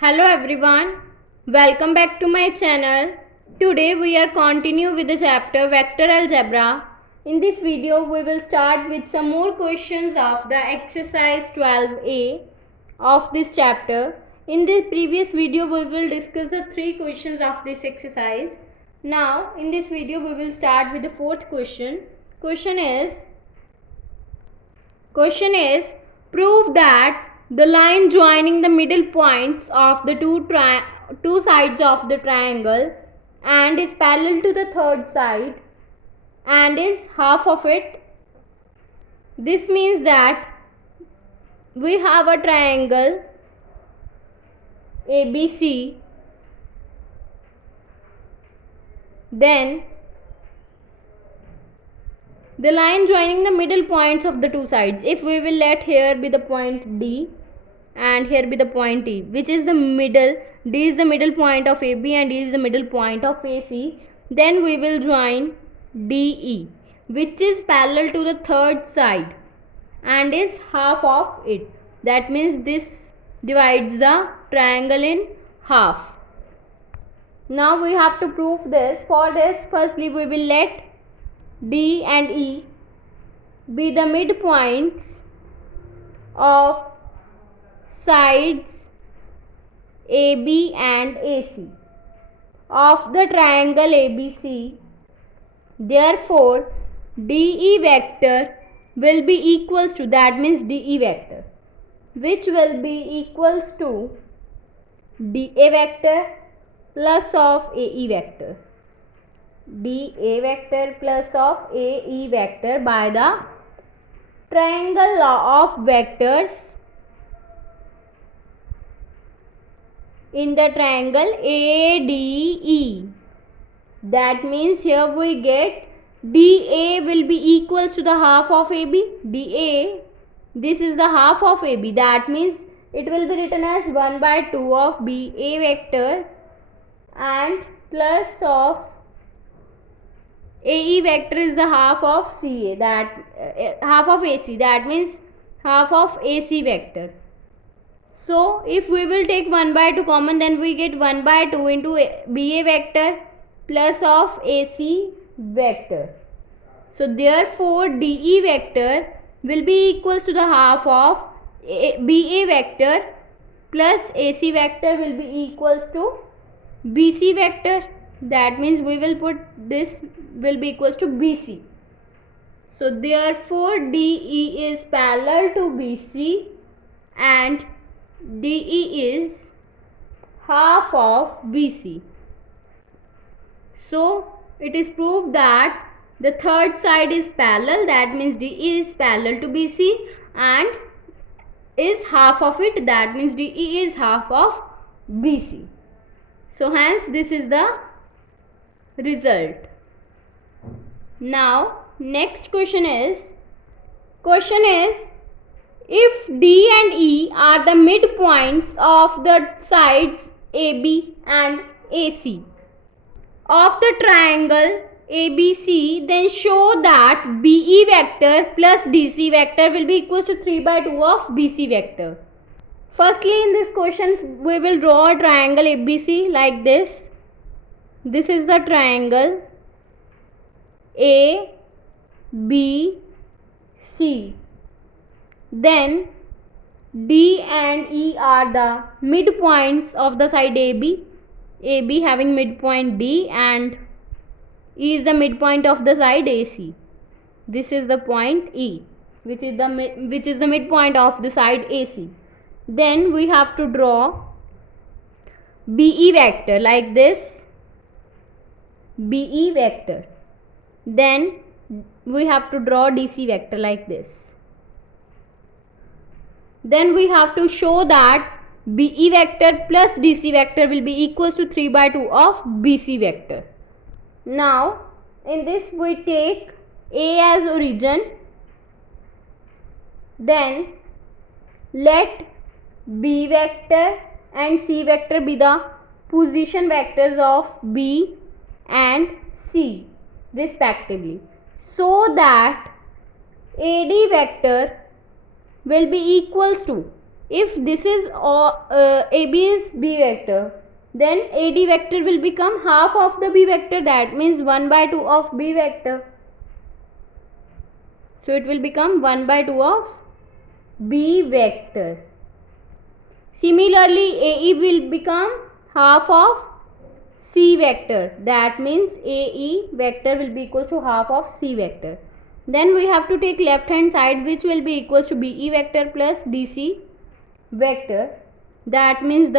Hello everyone, welcome back to my channel. Today we are continue with the chapter Vector Algebra. In this video we will start with some more questions of the exercise 12a of this chapter. In the previous video we will discuss the 3 questions of this exercise. Now in this video we will start with the 4th question. Question is prove that the line joining the middle points of the two sides of the triangle and is parallel to the third side and is half of it. This means that we have a triangle ABC, then the line joining the middle points of the two sides. If we will let here be the point D and here be the point E, which is the middle, D is the middle point of AB and E is the middle point of AC, then we will join DE, which is parallel to the third side and is half of it. That means this divides the triangle in half. Now we have to prove this. For this, firstly we will let D and E be the midpoints of sides AB and AC of the triangle ABC. Therefore, DE vector will be equals to, that means DE vector, which will be equals to DA vector plus of AE vector. dA vector plus of AE vector by the triangle law of vectors in the triangle ADE. That means here we get DA will be equals to the half of AB. DA, this is the half of AB. That means it will be written as 1 by 2 of BA vector and plus of AE vector is the half of CA, that half of AC, that means half of AC vector. So if we will take 1 by 2 common, then we get 1 by 2 into BA vector plus of AC vector. So therefore DE vector will be equals to the half of BA vector plus AC vector will be equals to BC vector. That means we will put this will be equals to BC. So therefore DE is parallel to BC and DE is half of BC. So it is proved that the third side is parallel, that means DE is parallel to BC and is half of it, that means DE is half of BC. So hence this is the result. Now next question is if D and E are the midpoints of the sides AB and AC of the triangle ABC, then show that BE vector plus DC vector will be equals to 3 by 2 of BC vector. Firstly, in this question we will draw a triangle ABC like this. This is the triangle A, B, C. Then D and E are the midpoints of the side AB. AB having midpoint D and E is the midpoint of the side AC. This is the point E, which is the midpoint of the side AC. Then we have to draw BE vector like this. BE vector. Then we have to draw DC vector like this. Then we have to show that BE vector plus DC vector will be equals to 3 by 2 of BC vector. Now in this we take A as origin, then let B vector and C vector be the position vectors of B and C respectively, so that AD vector will be equals to if this is AB is B vector, then AD vector will become half of the B vector, that means 1 by 2 of B vector. So it will become 1 by 2 of B vector. Similarly, AE will become half of C vector, that means AE vector will be equal to half of C vector. Then we have to take left hand side, which will be equals to BE vector plus DC vector. That means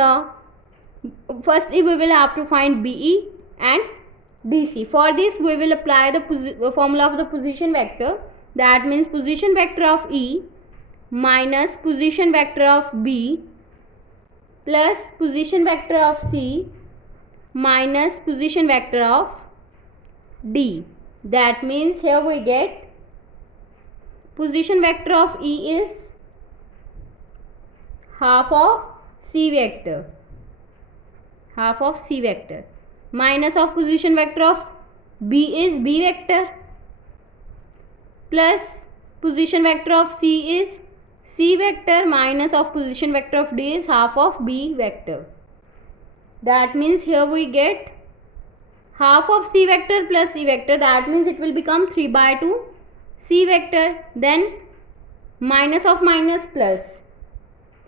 firstly we will have to find BE and DC. For this we will apply the formula of the position vector. That means position vector of E minus position vector of B plus position vector of C minus position vector of D. That means here we get position vector of E is half of C vector, minus of position vector of B is B vector, plus position vector of C is C vector, minus of position vector of D is half of B vector. That means here we get half of C vector plus C vector, that means it will become 3 by 2 C vector. Then minus of minus plus,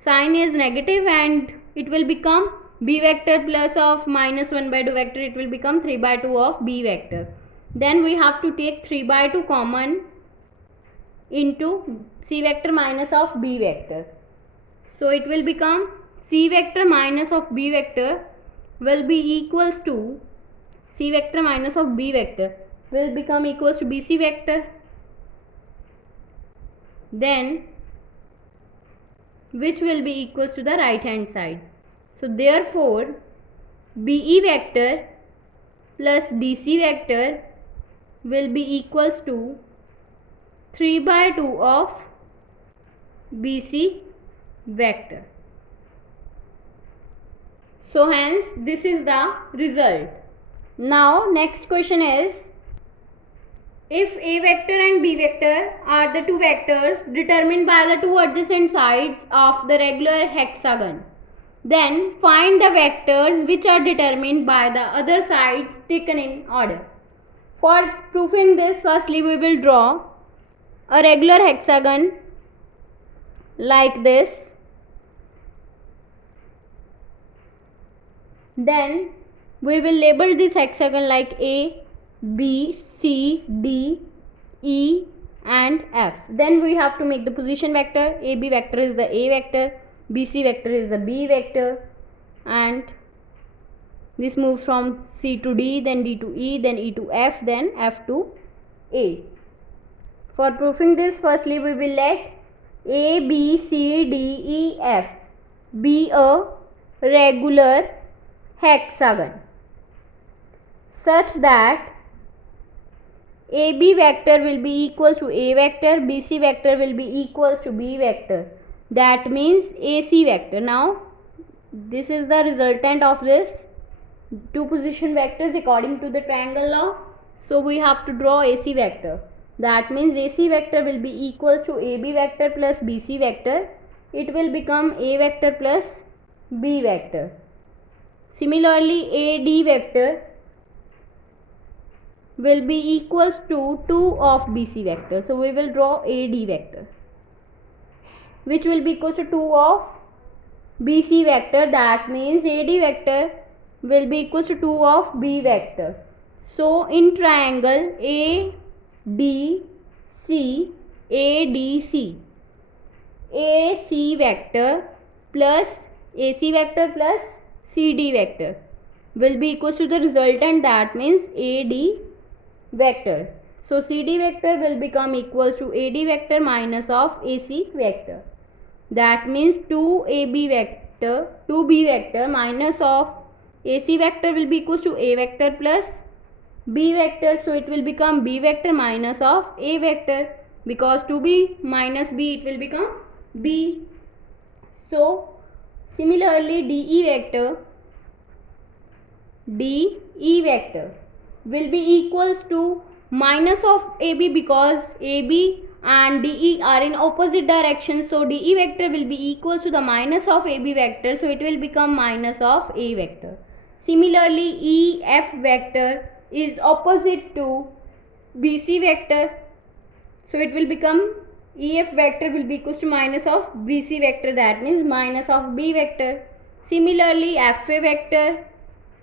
sign is negative and it will become B vector plus of minus 1 by 2 vector, it will become 3 by 2 of B vector. Then we have to take 3 by 2 common into C vector minus of B vector. So it will become C vector minus of B vector will be equals to C vector minus of B vector will become equals to BC vector. Then which will be equals to the right hand side. So therefore BE vector plus DC vector will be equals to 3 by 2 of BC vector. So hence this is the result. Now next question is, if A vector and B vector are the two vectors determined by the two adjacent sides of the regular hexagon, then find the vectors which are determined by the other sides taken in order. For proving this, firstly we will draw a regular hexagon like this. Then we will label this hexagon like A, B, C, D, E and F. Then we have to make the position vector. AB vector is the A vector, BC vector is the B vector, and this moves from C to D, then D to E, then E to F, then F to A. For proving this, firstly we will let A, B, C, D, E, F be a regular hexagon such that AB vector will be equals to A vector, BC vector will be equals to B vector. That means AC vector. Now this is the resultant of this two position vectors according to the triangle law. So we have to draw AC vector. That means AC vector will be equals to AB vector plus BC vector. It will become A vector plus B vector. Similarly, AD vector will be equals to 2 of BC vector. So we will draw AD vector, which will be equals to 2 of BC vector. That means AD vector will be equals to 2 of B vector. So in triangle ADC, AC vector plus AC vector plus CD vector will be equals to the resultant, that means AD vector. So CD vector will become equals to AD vector minus of AC vector. That means 2AB vector, 2B vector minus of AC vector will be equals to A vector plus B vector. So it will become B vector minus of A vector, because 2B minus B it will become B. So similarly DE vector will be equals to minus of AB, because AB and DE are in opposite direction, so DE vector will be equals to the minus of AB vector, so it will become minus of A vector. Similarly, EF vector is opposite to BC vector, so it will become EF vector will be equals to minus of BC vector, that means minus of B vector. Similarly, FA vector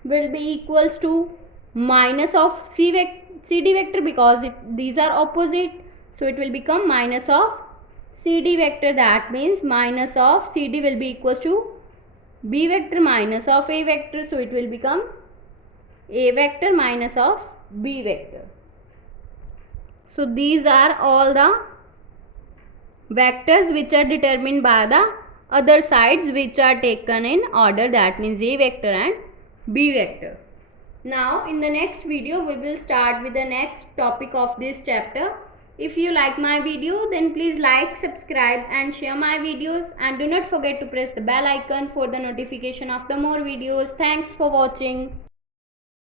will be equals to minus of CD vector because these are opposite, so it will become minus of CD vector, that means minus of CD will be equals to B vector minus of A vector, so it will become A vector minus of B vector. So these are all the vectors which are determined by the other sides which are taken in order, that means A vector and B vector. Now in the next video we will start with the next topic of this chapter. If you like my video, then please like, subscribe and share my videos, and do not forget to press the bell icon for the notification of the more videos. Thanks for watching.